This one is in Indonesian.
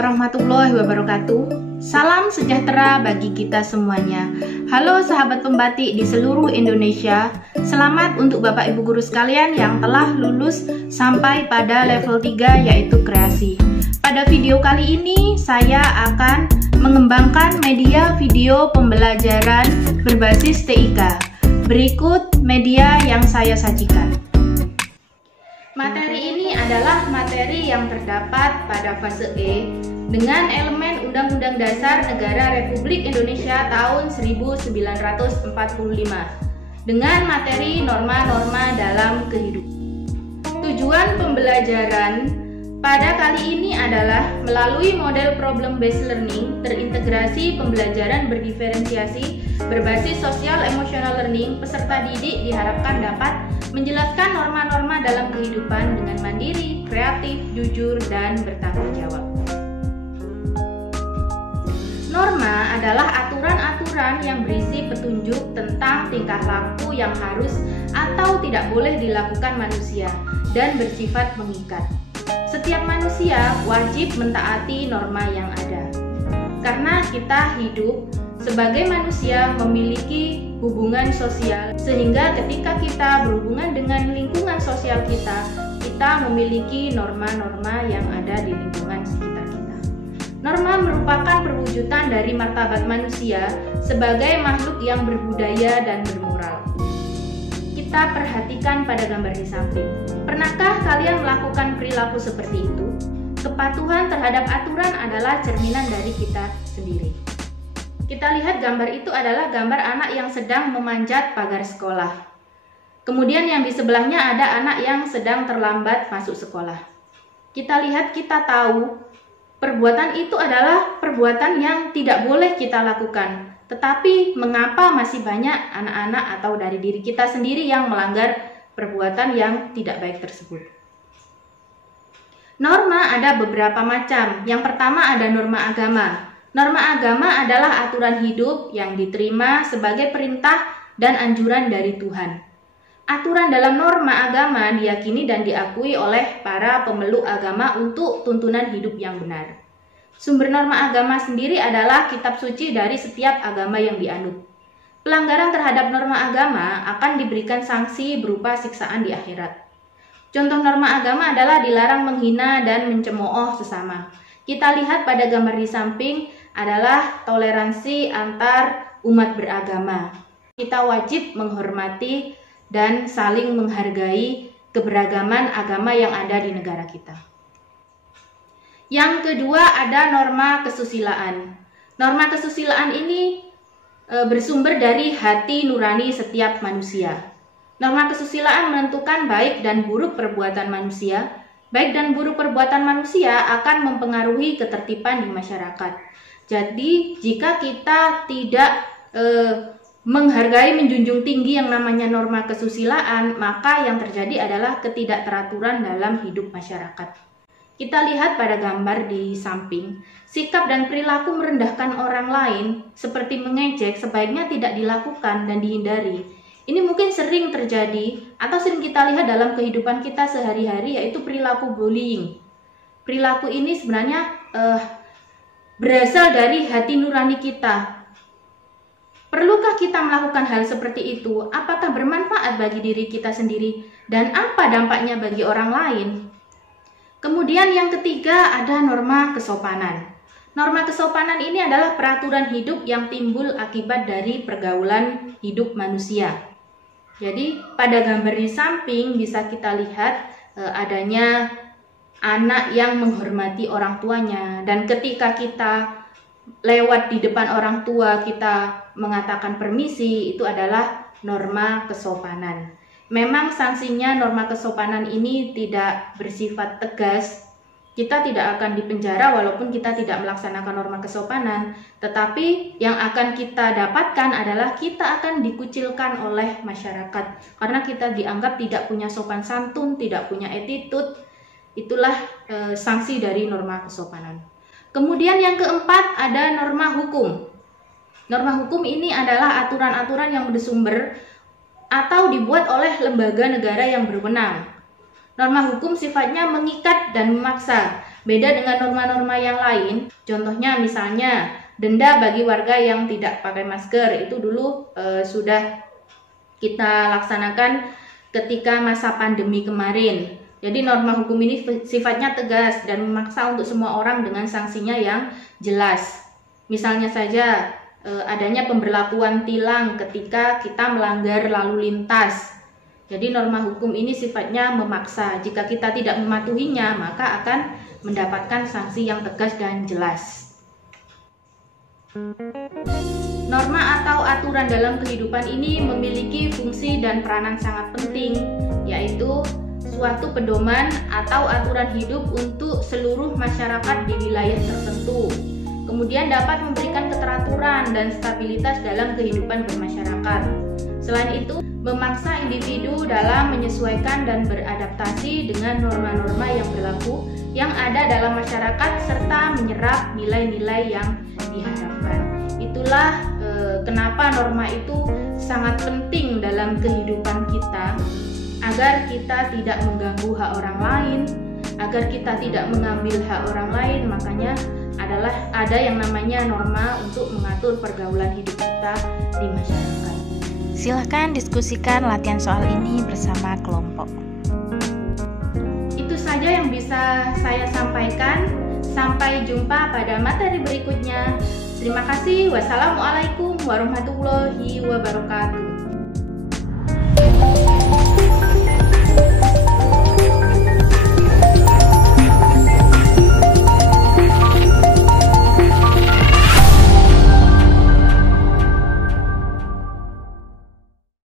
warahmatullahi wabarakatuh. Salam sejahtera bagi kita semuanya. Halo sahabat pembatik di seluruh Indonesia. Selamat untuk Bapak Ibu guru sekalian yang telah lulus sampai pada level 3 yaitu kreasi. Pada video kali ini saya akan mengembangkan media video pembelajaran berbasis TIK. Berikut media yang saya sajikan. Materi ini adalah materi yang terdapat pada fase E dengan elemen Undang-Undang Dasar Negara Republik Indonesia tahun 1945 dengan materi norma-norma dalam kehidupan. Tujuan pembelajaran pada kali ini adalah melalui model problem based learning terintegrasi pembelajaran berdiferensiasi berbasis social emotional learning. Peserta didik diharapkan dapat menjelaskan norma-norma dalam kehidupan dengan mandiri, kreatif, jujur, dan bertanggung jawab. Norma adalah aturan-aturan yang berisi petunjuk tentang tingkah laku yang harus atau tidak boleh dilakukan manusia dan bersifat mengikat. Setiap manusia wajib mentaati norma yang ada. Karena kita hidup sebagai manusia memiliki hubungan sosial, sehingga ketika kita berhubungan dengan lingkungan sosial kita memiliki norma-norma yang ada di lingkungan sekitar kita. Norma merupakan perwujudan dari martabat manusia sebagai makhluk yang berbudaya dan bermoral. Kita perhatikan pada gambar di samping. Pernahkah kalian melakukan perilaku seperti itu? Kepatuhan terhadap aturan adalah cerminan dari kita sendiri. Kita lihat gambar itu adalah gambar anak yang sedang memanjat pagar sekolah. Kemudian yang di sebelahnya ada anak yang sedang terlambat masuk sekolah. Kita lihat, kita tahu perbuatan itu adalah perbuatan yang tidak boleh kita lakukan. Tetapi mengapa masih banyak anak-anak atau dari diri kita sendiri yang melanggar perbuatan yang tidak baik tersebut? Norma ada beberapa macam. Yang pertama ada norma agama. Norma agama adalah aturan hidup yang diterima sebagai perintah dan anjuran dari Tuhan. Aturan dalam norma agama diyakini dan diakui oleh para pemeluk agama untuk tuntunan hidup yang benar. Sumber norma agama sendiri adalah kitab suci dari setiap agama yang dianut. Pelanggaran terhadap norma agama akan diberikan sanksi berupa siksaan di akhirat. Contoh norma agama adalah dilarang menghina dan mencemooh sesama. Kita lihat pada gambar di samping adalah toleransi antar umat beragama. Kita wajib menghormati dan saling menghargai keberagaman agama yang ada di negara kita. Yang kedua ada norma kesusilaan. Norma kesusilaan ini bersumber dari hati nurani setiap manusia. Norma kesusilaan menentukan baik dan buruk perbuatan manusia. Baik dan buruk perbuatan manusia akan mempengaruhi ketertiban di masyarakat. Jadi, jika kita tidak menghargai, menjunjung tinggi yang namanya norma kesusilaan, maka yang terjadi adalah ketidakteraturan dalam hidup masyarakat. Kita lihat pada gambar di samping, sikap dan perilaku merendahkan orang lain seperti mengejek sebaiknya tidak dilakukan dan dihindari. Ini mungkin sering terjadi atau sering kita lihat dalam kehidupan kita sehari-hari, yaitu perilaku bullying. Perilaku ini sebenarnya berasal dari hati nurani kita. Perlukah kita melakukan hal seperti itu? Apakah bermanfaat bagi diri kita sendiri? Dan apa dampaknya bagi orang lain? Kemudian yang ketiga ada norma kesopanan. Norma kesopanan ini adalah peraturan hidup yang timbul akibat dari pergaulan hidup manusia. Jadi pada gambar di samping bisa kita lihat adanya anak yang menghormati orang tuanya, dan ketika kita lewat di depan orang tua kita mengatakan permisi, itu adalah norma kesopanan. Memang sanksinya norma kesopanan ini tidak bersifat tegas. Kita tidak akan dipenjara walaupun kita tidak melaksanakan norma kesopanan, tetapi yang akan kita dapatkan adalah kita akan dikucilkan oleh masyarakat karena kita dianggap tidak punya sopan santun, tidak punya attitude. Itulah sanksi dari norma kesopanan. Kemudian yang keempat ada norma hukum. Norma hukum ini adalah aturan-aturan yang bersumber atau dibuat oleh lembaga negara yang berwenang. Norma hukum sifatnya mengikat dan memaksa. Beda dengan norma-norma yang lain, contohnya misalnya denda bagi warga yang tidak pakai masker, itu dulu sudah kita laksanakan ketika masa pandemi kemarin. Jadi norma hukum ini sifatnya tegas dan memaksa untuk semua orang dengan sanksinya yang jelas. Misalnya saja adanya pemberlakuan tilang ketika kita melanggar lalu lintas. Jadi norma hukum ini sifatnya memaksa. Jika kita tidak mematuhinya, maka akan mendapatkan sanksi yang tegas dan jelas. Norma atau aturan dalam kehidupan ini memiliki fungsi dan peranan sangat penting, yaitu suatu pedoman atau aturan hidup untuk seluruh masyarakat di wilayah tertentu. Kemudian dapat memberikan keteraturan dan stabilitas dalam kehidupan bermasyarakat. Selain itu, memaksa individu dalam menyesuaikan dan beradaptasi dengan norma-norma yang berlaku yang ada dalam masyarakat serta menyerap nilai-nilai yang diharapkan. Itulah kenapa norma itu sangat penting dalam kehidupan kita, agar kita tidak mengganggu hak orang lain, agar kita tidak mengambil hak orang lain. Makanya adalah ada yang namanya norma untuk mengatur pergaulan hidup kita di masyarakat. Silahkan diskusikan latihan soal ini bersama kelompok. Itu saja yang bisa saya sampaikan. Sampai jumpa pada materi berikutnya. Terima kasih. Wassalamualaikum warahmatullahi wabarakatuh.